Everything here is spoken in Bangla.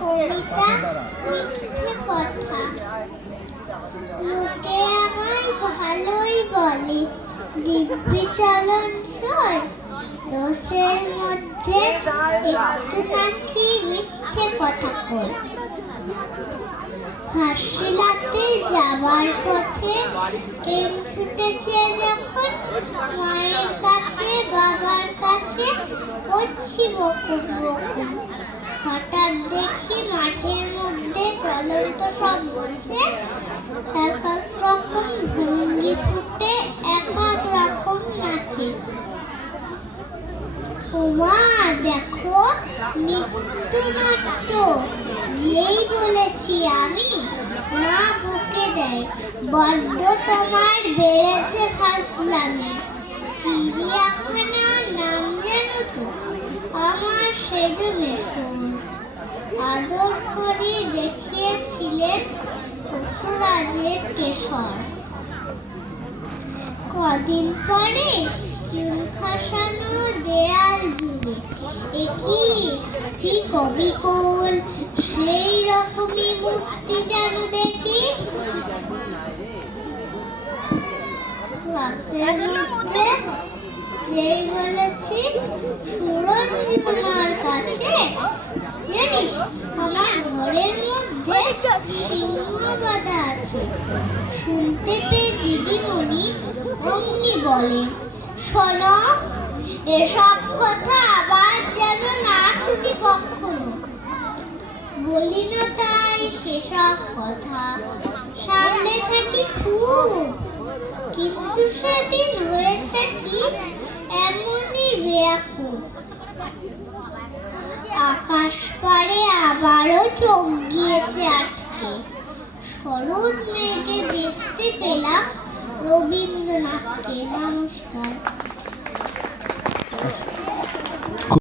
কবিতা মিথ্যে কথা। লোকে আমায় ভালোই বলে, দিব্যি চলনসই, দোষের মধ্যে একটু নাকি মিথ্যে কথা কই। ঘাটশিলাতে যাবার পথে ট্রেন ছুটেছে যখন, মায়ের কাছে বাবার কাছে করছি বকুম বকুম। হঠাৎ দেখি মাঠের মধ্যে জ্বলন্ত সব গোছে এক এক রকম ভঙ্গি ফুটে এক এক রকম নাচে। ওমা দেখো নৃত্যনাট্য, যেই বলেছি আমি না বকে দেয়, বড্ড তোমার বেড়েছে ফাসলামি। চিড়িয়াখানার নাম জানো তো, আমার সেজন্য শোন। আদর করে দেখিয়েছিলেন পশুরাজের কেশর। কদিন পরে চুন খাসানো দেয়াল জুড়ে একই ঠিক অবিকল সেই রকমই মূর্তি যেন দেখি। ক্লাসের মধ্যে যেই বলেছি সুরঞ্জনার কাছে, জানিস আমার ঘরের মধ্যে সিংহ বাঁধা আছে। শুনতে পেয়ে দিদিমণি অমনি বলেন, শোনো, এসব কথা আবার যেন না শুনি কখনো। বলি না তাই সেসব কথা, সামলে থাকি খুব, কিন্তু সেদিন হয়েছে কি এমনই বেয়াকুল। আকাশ পাড়ে আবারও চোখ গিয়েছে আটকে, শরৎ মেঘে দেখতে পেলাম রবীন্দ্রনাথকে। নমস্কার।